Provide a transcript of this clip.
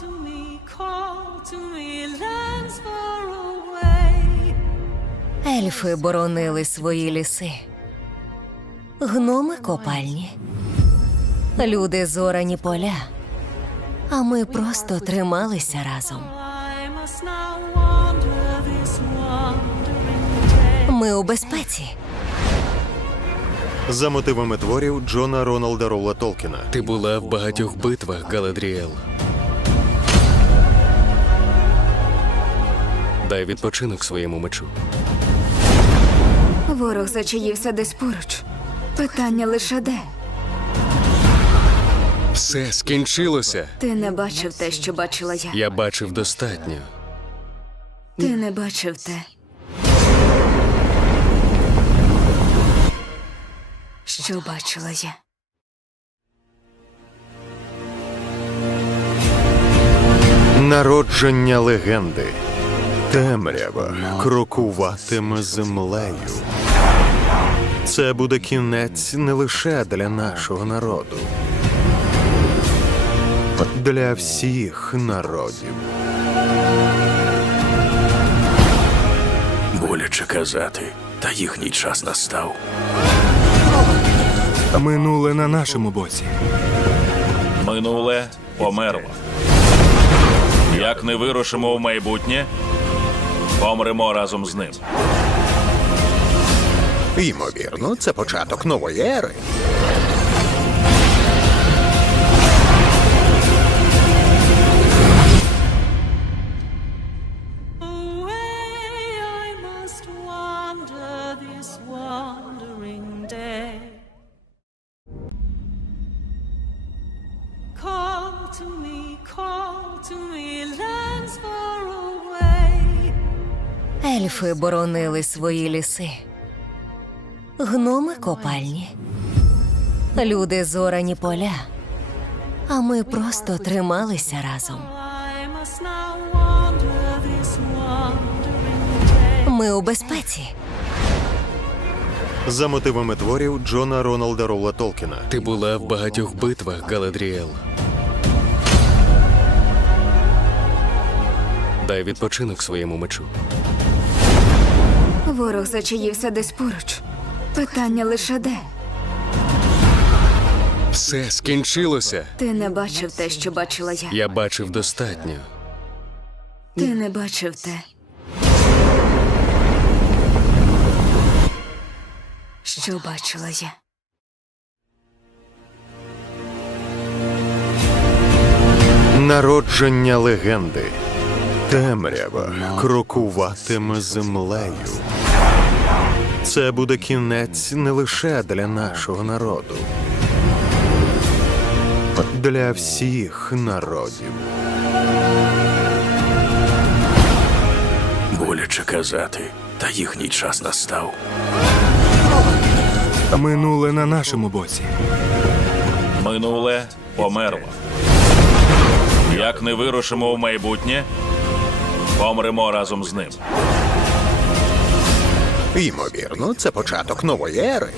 to me, call to me, lands far away. Ельфи боронили свої ліси, гноми копальні, люди зорані поля, а ми просто трималися разом. Ми у безпеці. За мотивами творів Джона Роналда Роула Толкіна. Ти була в багатьох битвах, Галадріел. Дай відпочинок своєму мечу. Ворог зачаївся десь поруч. Питання лише де. Все скінчилося. Ти не бачив те, що бачила я. Я бачив достатньо. Ти не бачив те. Що бачила я? Народження легенди. Темрява крокуватиме землею. Це буде кінець не лише для нашого народу, для всіх народів. Боляче казати, та їхній час настав. Минуле на нашому боці. Минуле померло. Як не вирушимо в майбутнє, помремо разом з ним. Ймовірно, це початок нової ери. Call to me, call to me, lands away. Ельфи боронили свої ліси, гноми копальні, люди зорані поля, а ми просто трималися разом. Ми у безпеці. За мотивами творів Джона Роналда Роула Толкіна. Ти була в багатьох битвах, Галадріел. Дай відпочинок своєму мечу. Ворог зачаївся десь поруч. Питання лише де. Все скінчилося. Ти не бачив те, що бачила я. Я бачив достатньо. Ти не бачив те. Що бачила я? Народження легенди. Темрява крокуватиме землею. Це буде кінець не лише для нашого народу, для всіх народів. Боляче казати, та їхній час настав. Минуле на нашому боці. Минуле померло. Як не вирушимо в майбутнє, помремо разом з ним. Ймовірно, це початок нової ери.